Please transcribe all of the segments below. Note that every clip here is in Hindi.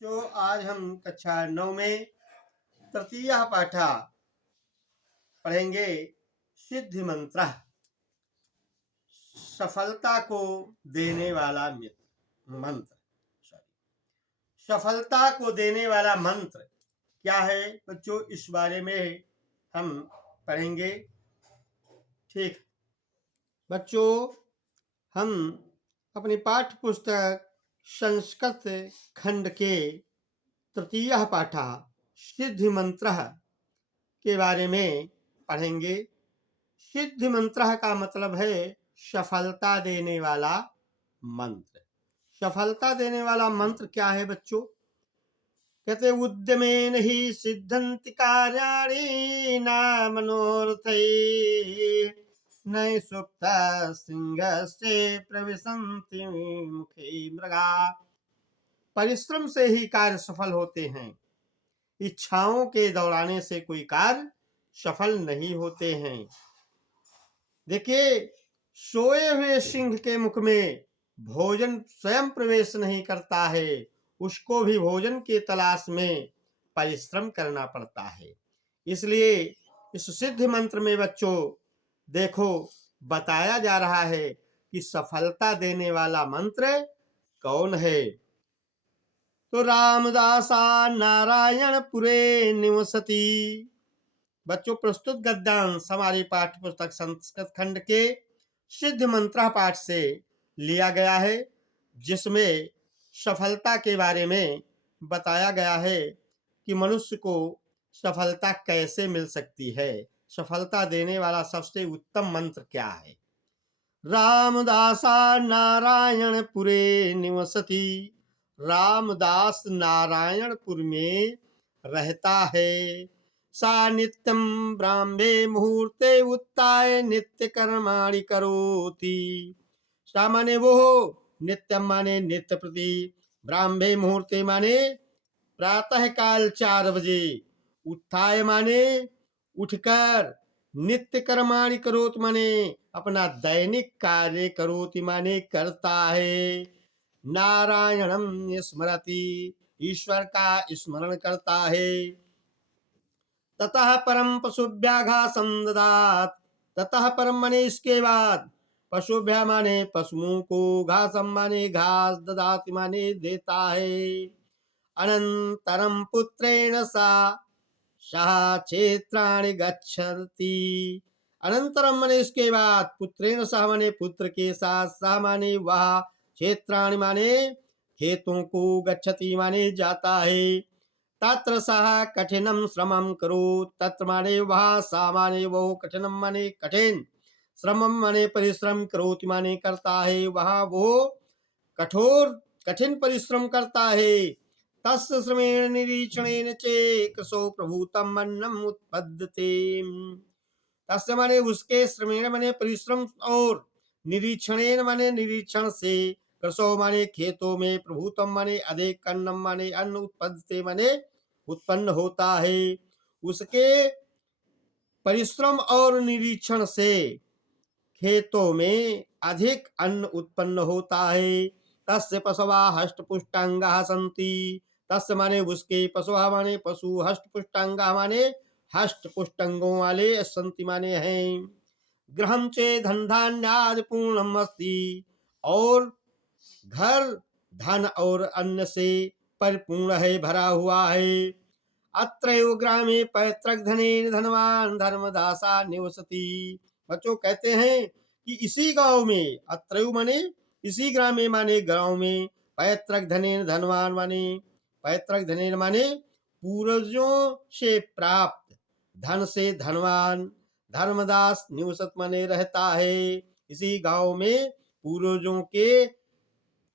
तो आज हम कक्षा 9 में तृतीय पाठा पढ़ेंगे। सिद्धि मंत्र, सफलता को देने वाला मंत्र। सफलता को देने वाला मंत्र क्या है बच्चों, इस बारे में हम पढ़ेंगे। ठीक बच्चों, हम अपनी पाठ्य पुस्तक संस्कृत खंड के तृतीय पाठा सिद्धि मंत्र के बारे में पढ़ेंगे। सिद्धि मंत्र का मतलब है सफलता देने वाला मंत्र। सफलता देने वाला मंत्र क्या है बच्चों? कहते उद्यमेन ही सिद्धन्ति कार्याणि न मनोरथै न सुप्त सिंहस्य प्रविशन्ति मुखे मृगा। परिश्रम से ही कार्य सफल होते हैं, इच्छाओं के दौड़ाने से कोई कार्य सफल नहीं होते हैं। देखिए, सोए हुए सिंह के मुख में भोजन स्वयं प्रवेश नहीं करता है, उसको भी भोजन की तलाश में परिश्रम करना पड़ता है। इसलिए इस सिद्ध मंत्र में बच्चों देखो बताया जा रहा है कि सफलता देने वाला मंत्र कौन है। तो रामदासा नारायणपुरे निवसति। बच्चों, प्रस्तुत गद्यांश हमारी पाठ्य पुस्तक संस्कृत खंड के सिद्ध मंत्र पाठ से लिया गया है, जिसमें सफलता के बारे में बताया गया है कि मनुष्य को सफलता कैसे मिल सकती है, सफलता देने वाला सबसे उत्तम मंत्र क्या है। रामदासा नारायणपुरे निवसति। रामदास नारायणपुर में रहता है। सा नित्यं ब्राह्मे मुहूर्ते उत्थाय नित्य कर्माणि करोति। सा माने वो, नित्यम माने नित्य प्रति, ब्राह्मे मुहूर्ते माने प्रातः काल 4 बजे, उत्थाय माने उठकर, नित्य कर्माणि करोत माने अपना दैनिक कार्य करोति माने करता है। नारायणम स्मरति, ईश्वर का स्मरण करता है। ततः परम पशुभ्याघासं ददात। ततः परम माने इसके बाद, पशुभ्या माने पशुओं को, घासम माने घास, ददाति माने देता है। अनंतरम पुत्रेण सा सह क्षेत्राणि गच्छति। अनंतरम माने इसके बाद, पुत्रेण सह माने पुत्र के साथ, सह माने वह, क्षेत्राणि माने खेतों को, गच्छति माने जाता है। तत्र सह कठिनम श्रमम करो। तत्र माने वह, सा माने वो, कठिनम माने कठिन, श्रमम माने परिश्रम, करोति माने करता है, वहाँ वो कठोर कठिन परिश्रम करता है। तस्य श्रमेण निरीक्षणेन चे कृशो प्रभूतम अन्नम उत्पद्यते। तस्य माने उसके, श्रमेण माने परिश्रम, और निरीक्षणेन माने निरीक्षण से, कृशो माने खेतों में, प्रभूतम माने अधिक, अन्नम माने अन्न, उत्पद्यते माने उत्पन्न होता है। उसके परिश्रम और निरीक्षण से खेतों में अधिक अन्न उत्पन्न होता है। तस्य पशवा हष्ट पुष्टांगा सन्ति। तस्य माने उसके, पशुआ माने पशु, हष्ट पुष्टांगा माने हष्ट पुष्टांगों वाले, सन्ति माने हैं। गृहं चे धन धान्यादि पूर्णम अस्ति। और घर धन और अन्न से परिपूर्ण है, भरा हुआ है। अत्रैव ग्रामे पैतृक धनेन धनवान धर्मदासा निवसति। बच्चों कहते हैं कि इसी गांव में, अत्रैव माने इसी ग्रामे माने गांव में, पैतृक धनेन धनवान माने, पैतृक धनेन माने पूर्वजों से प्राप्त धन से धनवान, धर्मदास निवसत माने रहता है। इसी गांव में पूर्वजों के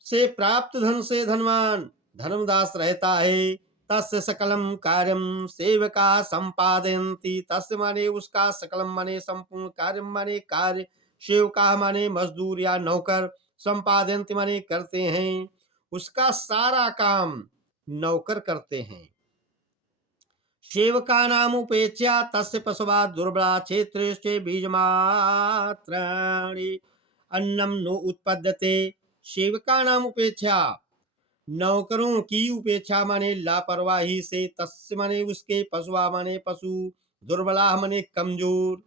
से प्राप्त धन से धनवान धर्मदास रहता है। तस्य सकलम कार्यम सेवका संपादयन्ति। तस्य माने उसका, सकलम माने संपूर्ण, कार्यम माने कार्य, सेवका माने मजदूर या नौकर, संपादयन्ति माने करते हैं, उसका सारा काम नौकर करते हैं। सेवका नाम उपेक्षा तस्य पशुवा दुर्बला क्षेत्रेषु बीजमात्राणि अन्नम नो उत्पद्यते। सेवका नाम उपेक्षा, नौकरों की उपेक्षा माने लापरवाही से, तस्य माने उसके, पशुआ माने पशु, दुर्बला माने कमजोर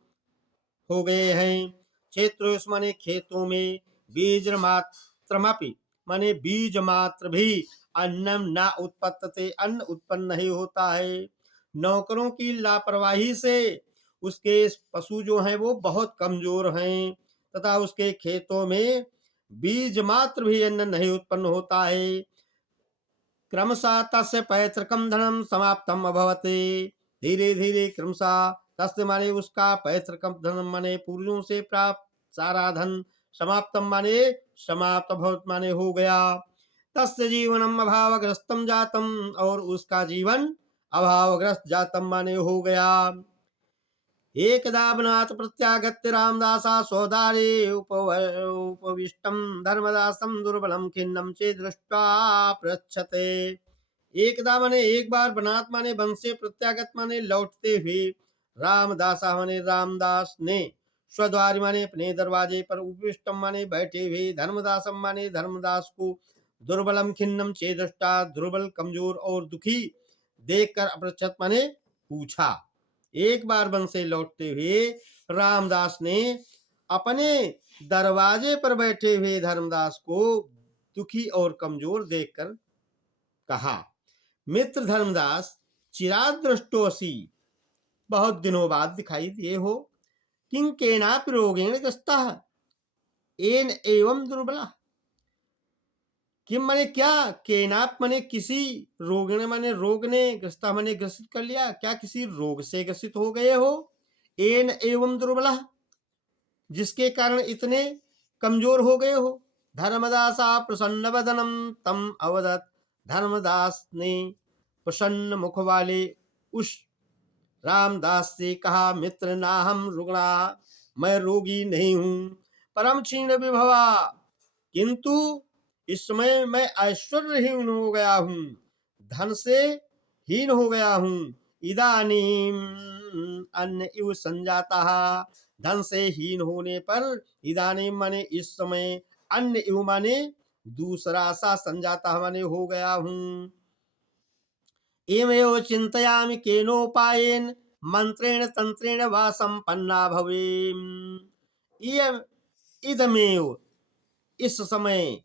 हो गए हैं। क्षेत्र माने खेतों में, बीज मात्रमपि माने बीज मात्र भी अन्नम ना उत्पत्तते, अन्न उत्पन्न नहीं होता है। नौकरों की लापरवाही से उसके पशु जो हैं वो बहुत कमजोर हैं, तथा उसके खेतों में बीज मात्र भी अन्न नहीं उत्पन्न होता है। क्रमशः तस्य पैतृकम धनम समाप्तम अभवत्, धीरे धीरे क्रमशः तस्य माने उसका, पैतृकम धनम माने पूर्वजों से प्राप्त सारा धन, समाप्तम माने समाप्त, अभवत माने हो गया। तस्य जीवनम अभावग्रस्तम जातम, और उसका जीवन अभावग्रस्त जातम माने हो गया। एकदा वनात् प्रत्यागत्य रामदासा सौदारे उपविष्टं धर्मदासं दुर्बलं खिन्नं चे दृष्ट्वा पृच्छते। एकदा माने एक बार, वनात् माने वन से, प्रत्यागत माने लौटते हुए, रामदासा माने रामदास ने, स्वद्वारी माने अपने दरवाजे पर, उपविष्टम माने बैठे हुए, धर्मदासम माने धर्मदास को, दुर्बलम खिन्नम चे दृष्टा दुर्बल कमजोर और दुखी देखकर, अपृच्छत माने पूछा। एक बार वन से लौटते हुए रामदास ने अपने दरवाजे पर बैठे हुए धर्मदास को दुखी और कमजोर देखकर कहा, मित्र धर्मदास, चिराद दृष्टोसी, बहुत दिनों बाद दिखाई दिए हो। किं केनापि रोगेण ग्रस्तः एन एवं दुर्बला। किम माने क्या, केनाप माने किसी, रोगने माने रोग ने, ग्रस्ता माने ग्रसित कर लिया, क्या किसी रोग से ग्रसित हो गए हो। एन एवं दुर्बला, जिसके कारण इतने कमजोर हो गए हो। धर्मदासा प्रसन्न वदनम तम अवदत, धर्मदास ने प्रसन्न मुख वाले उस रामदास से कहा, मित्र ना हम रुग्णा, मैं रोगी नहीं हूं, परम क्षीण विभवा, किंतु इस समय मैं ऐश्वर्यहीन हो गया हूं, धन से हीन हो गया हूं। इदानीम अन्न इव संजाता, धन से हीन होने पर, इदानीम माने इस समय, अन्न इव माने दूसरा सा, संजाता माने हो गया हूं। एवमेव चिंतयामि केनोपायेन मंत्रेण तंत्रेण वा संपन्ना भवेम। इदमेव, इस समय,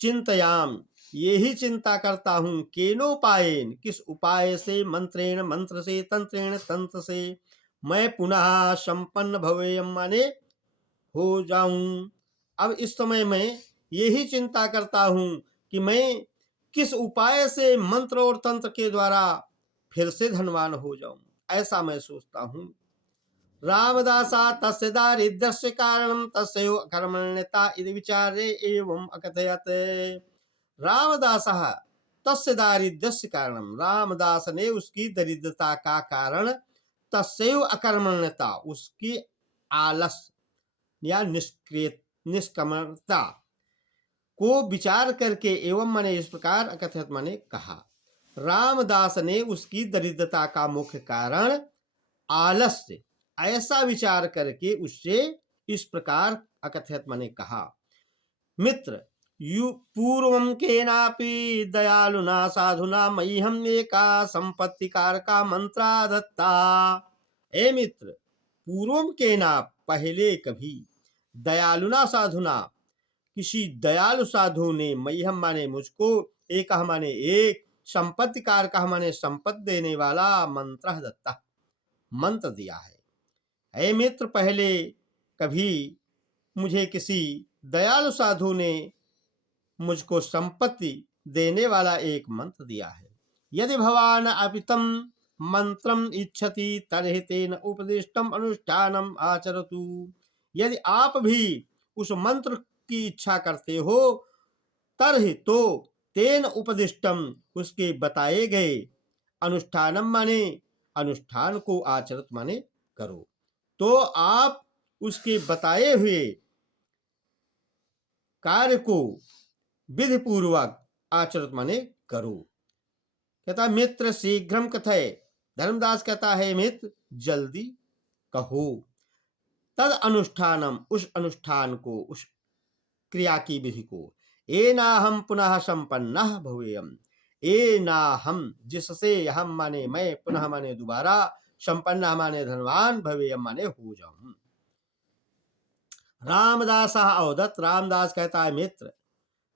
चिंतयाम, यही चिंता करता हूँ, केनोपायेन, किस उपाय से, मंत्रेण मंत्र से, तंत्रेण तंत्र से, मैं पुनः संपन्न भवेयम माने हो जाऊं। अब इस समय मैं यही चिंता करता हूँ कि मैं किस उपाय से, मंत्र और तंत्र के द्वारा फिर से धनवान हो जाऊं, ऐसा मैं सोचता हूँ। रामदासा तस्य दारिद्र्यस्य कारणं तस्यैव कर्मण्यता इति विचारे एवं अकथयत्। रामदासः तस्य दारिद्र्यस्य कारणं, रामदास ने उसकी दरिद्रता का कारण, तस्यैव अकर्मण्यता, उसकी आलस या निष्कर्मता को विचार करके, एवं माने इस प्रकार, अकथयत माने कहा। रामदास ने उसकी दरिद्रता का मुख्य कारण आलस्य, ऐसा विचार करके उससे इस प्रकार अकथयत माने कहा, मित्र, पूर्वं केनापि दयालुना साधुना मह्यम एका संपत्ति कारका मंत्रा दत्ता। ए मित्र, पूर्वं केना, पहले कभी, दयालुना साधुना, किसी दयालु साधु ने, मह्यम माने मुझको, एक माने एक, संपत्ति कारका माने संपत्ति देने वाला, मंत्र दत्ता, मंत्र दिया है। हे मित्र, पहले कभी मुझे किसी दयालु साधु ने मुझको संपत्ति देने वाला एक मंत्र दिया है। यदि भवान अपितम मंत्रम इच्छति तर्हि तेन उपदिष्टम अनुष्ठानम आचरतु। यदि आप भी उस मंत्र की इच्छा करते हो, तर्हि तो तेन उपदिष्टम, उसके बताए गए, अनुष्ठानम माने अनुष्ठान को, आचरत माने करो, तो आप उसके बताए हुए कार्य को विधि पूर्वक आचरित माने करो। कहता मित्र शीघ्रम कथय, धर्मदास कहता है मित्र जल्दी कहो। तद अनुष्ठानम, उस अनुष्ठान को, उस क्रिया की विधि को, एनाहम पुनः संपन्नः भवेयम। एनाहम जिससे हम माने मैं, पुनः माने दोबारा, संपन्न माने धनवान, भवेयम माने हो जाऊं। रामदास अवदत्, रामदास कहता है मित्र,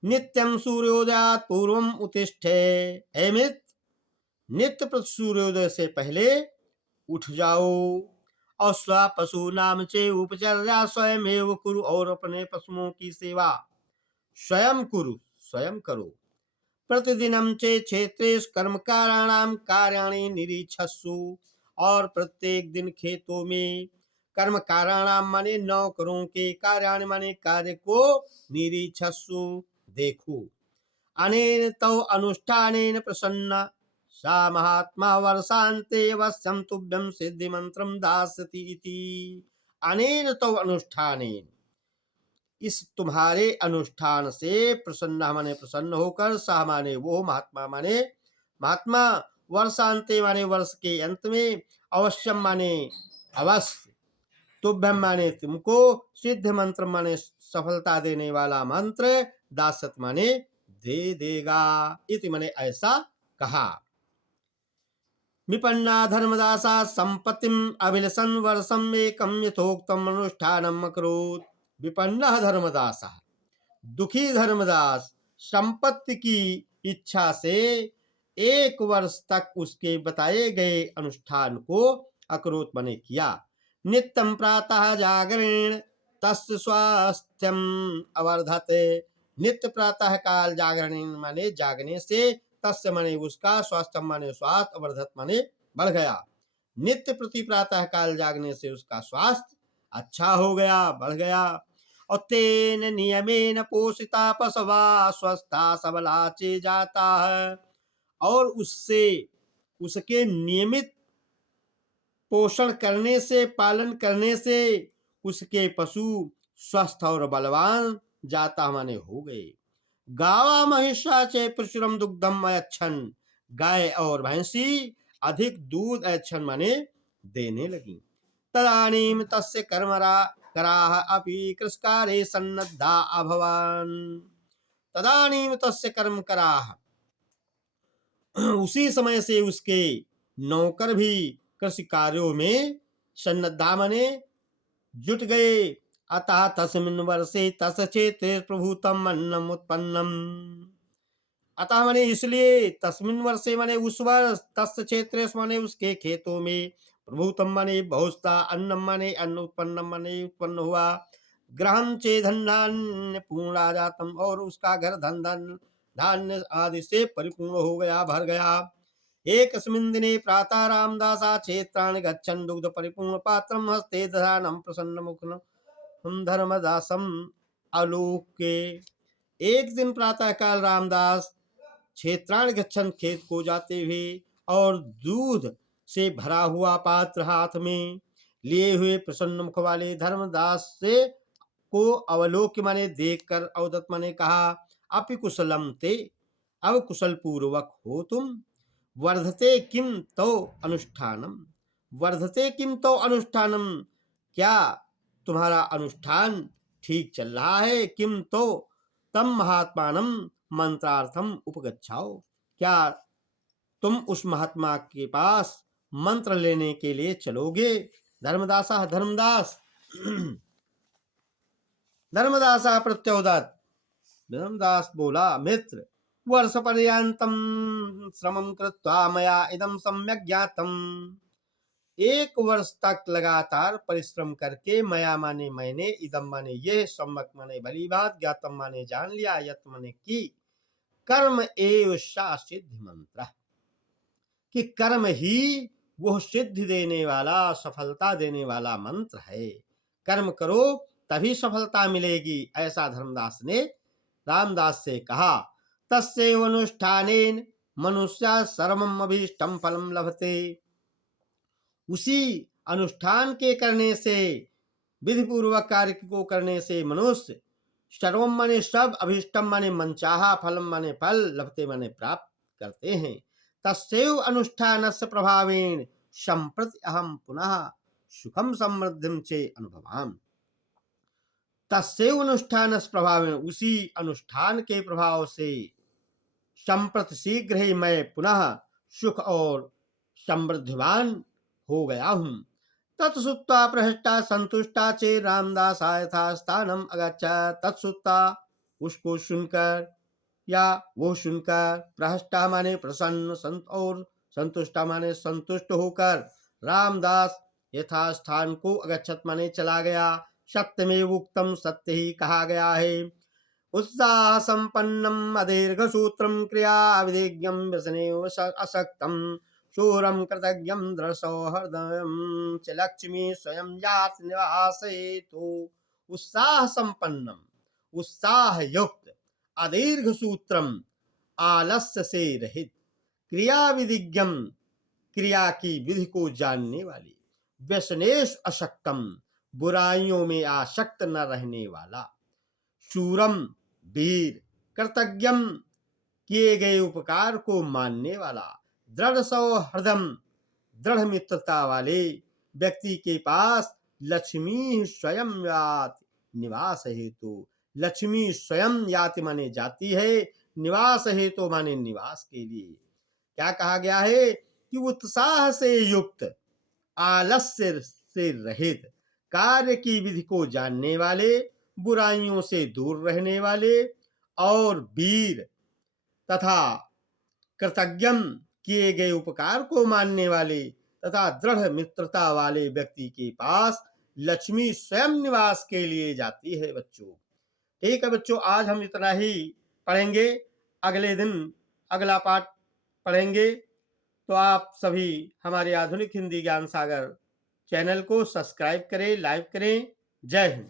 नित्यम सूर्योदयात पूर्वम उत्तिष्ठे। हे मित्र, नित्य प्रति सूर्योदय से पहले उठ जाओ और स्व पशु नाम चे उपचर्या स्वयं एव कुरु, और अपने पशुओं की सेवा स्वयं कुरु, स्वयं करो। प्रतिदिनम चे क्षेत्रे कर्म काराणाम कार्याणि निरीक्षस्सु, और प्रत्येक दिन खेतों में कर्म काराणाम माने नौकरों के, कार्याणि माने कार्य को, निरीक्षस्सु देखो। अनेन तौ अनुष्ठानेन प्रसन्न सा महात्मा वर्षान्ते अवश्यं तुभ्यं सिद्धि मंत्रम दास्यति इति। अनेन तौ अनुष्ठानेन, इस तुम्हारे अनुष्ठान से, प्रसन्न माने प्रसन्न होकर, सह माने वो, महात्मा माने महात्मा, वर्षांते माने वर्ष के अंत में, अवश्यम माने अवश्य, तुभ्यम माने तुमको, सिद्ध मंत्र माने सफलता देने वाला मंत्र, दासत माने दे देगा, इति माने ऐसा कहा। विपन्ना धर्मदासा संपत्तिम अभिलषन् वर्षम एकम यथोक्तम अनुष्ठानम अकरोत्। विपन्ना धर्मदासा, दुखी धर्मदास, संपत्ति की इच्छा से 1 वर्ष तक उसके बताए गए अनुष्ठान को अकरोत् माने किया। नित्यं प्रातः जागरेण तस्य स्वास्थ्यम अवर्धते। नित्य प्रातः काल जागरण माने जागने से, तस्य माने उसका, स्वास्थ्य माने स्वास्थ्य, अवर्धत माने बढ़ गया। नित्य प्रति प्रातः काल जागने से उसका स्वास्थ्य अच्छा हो गया, बढ़ गया। और तेन नियमेन पोषिता पशवा स्वस्था सबला चे जाता है, और उससे, उसके नियमित पोषण करने से, पालन करने से उसके पशु स्वस्थ और बलवान जाता माने हो गए। गावा महिषा चे प्रचुरम दुग्धम अयच्छन। गाय और भैंसी अधिक दूध अयच्छन माने देने लगी। तदानीम तस्य कर्मरा कराह अपि कृषकारे सन्नद्धा अभवान। तदानीम तस्य कर्म कराह, उसी समय से उसके नौकर भी कृषि कार्यों में सन्नद्धा माने जुट गए। अतः तस्मिन् वर्षे तस्य क्षेत्रे प्रभूतम अन्नम उत्पन्नम। अतः माने इसलिए, तस्मिन् वर्षे माने उस वर्ष, तस्य क्षेत्रे माने उसके खेतों में, प्रभूतम माने बहुस्ता, अन्नम माने अन्न, उत्पन्नम माने उत्पन्न हुआ। ग्रहम चे धन्यान्य पूर्णा जातम, और उसका घर धन धान्य आदि से परिपूर्ण हो गया, भर गया। एकस्मिन् दिने प्रातः रामदासा क्षेत्राणि गच्छन् दुग्ध परिपूर्ण पात्रं हस्ते दधानं प्रसन्न मुखं धर्मदासम आलोक्य। एक दिन प्रातः काल रामदास क्षेत्राणि गच्छन्, खेत को जाते हुए, और दूध से भरा हुआ पात्र हाथ में लिए हुए प्रसन्न मुख वाले धर्मदास से को अवलोक्य माने देखकर, अवदत माने कहा, अपि कुशलम ते, अब कुशल पूर्वक हो तुम। वर्धते किम तो अनुष्ठानम, वर्धते किम तो अनुष्ठानम, क्या तुम्हारा अनुष्ठान ठीक चल रहा है। किम तो तम महात्मानम मंत्रार्थम उपगच्छाओ, क्या तुम उस महात्मा के पास मंत्र लेने के लिए चलोगे। धर्मदासा, धर्मदास धर्मदासा प्रत्योदत, धर्मदास बोला, मित्र, वर्ष पर्यंतम श्रमं कृत्वा मया इदं सम्यक ज्ञातम। 1 वर्ष तक लगातार परिश्रम करके, मया माने मैंने, इदम माने ये, सम्यक माने भली बात, ज्ञातम माने जान लिया, यत माने की, कर्म एव सा सिद्धि मंत्र, कि कर्म ही वह सिद्धि देने वाला, सफलता देने वाला मंत्र है। कर्म करो तभी सफलता मिलेगी, ऐसा धर्मदास ने रामदास से कहा। तस्यैव अनुष्ठानेन मनुष्य सर्वम अभीष्टम फलम लभते। उसी अनुष्ठान के करने से, विधि पूर्वक कार्य को करने से मनुष्य सर्वम माने सब, अभीष्टम माने मनचाहा, फलम माने फल, लभते माने प्राप्त करते हैं। तस्यैव अनुष्ठानस्य प्रभावेण संप्रति अहम पुनः सुखम समृद्धिम चे अनुभवाम। तस्यैव अनुष्ठान प्रभाव, उसी अनुष्ठान के प्रभाव से संप्रति शीघ्र ही मैं पुनः सुख और समृद्धिवान हो गया हूँ। तत्सुत्वा प्रहष्टा संतुष्टा चे रामदासाय था स्थानम अगच्छत्। तत्सुत्ता उसको सुनकर या वो सुनकर, प्रहष्टा माने प्रसन्न, संत और संतुष्टा माने संतुष्ट होकर, रामदास यथास्थान को अगच्छत माने चला गया। सत्यमेव उक्तम, सत्य ही कहा गया है। उत्साह संपन्नम अदीर्घ सूत्रम क्रिया विधिज्ञम व्यसने असक्तम शूरम कृतज्ञम दृढ़सौहृदयम च लक्ष्मी स्वयं यात निवासे। तो उत्साह संपन्नम, उत्साह युक्त, अदीर्घ सूत्रम, आलस्य से रहित, क्रिया विधिज्ञम, क्रिया की विधि को जानने वाली, व्यसनेश अशक्तम, बुराइयों में आसक्त न रहने वाला, शूरम, वीर, कृतज्ञम, किए गए उपकार को मानने वाला, दृढ़ सौहृदम, दृढ़ मित्रता वाले व्यक्ति के पास लक्ष्मी स्वयं याति निवास हेतु, लक्ष्मी स्वयं याति माने जाती है, निवास हेतु माने निवास के लिए। क्या कहा गया है कि उत्साह से युक्त, आलस्य से रहित, कार्य की विधि को जानने वाले, बुराइयों से दूर रहने वाले और वीर तथा कृतज्ञम, किए गए उपकार को मानने वाले तथा दृढ़ मित्रता वाले व्यक्ति के पास लक्ष्मी स्वयं निवास के लिए जाती है। बच्चों ठीक है बच्चों, आज हम इतना ही पढ़ेंगे। अगले दिन अगला पाठ पढ़ेंगे। तो आप सभी हमारे आधुनिक हिंदी ज्ञान सागर चैनल को सब्सक्राइब करें, लाइक करें। जय हिंद।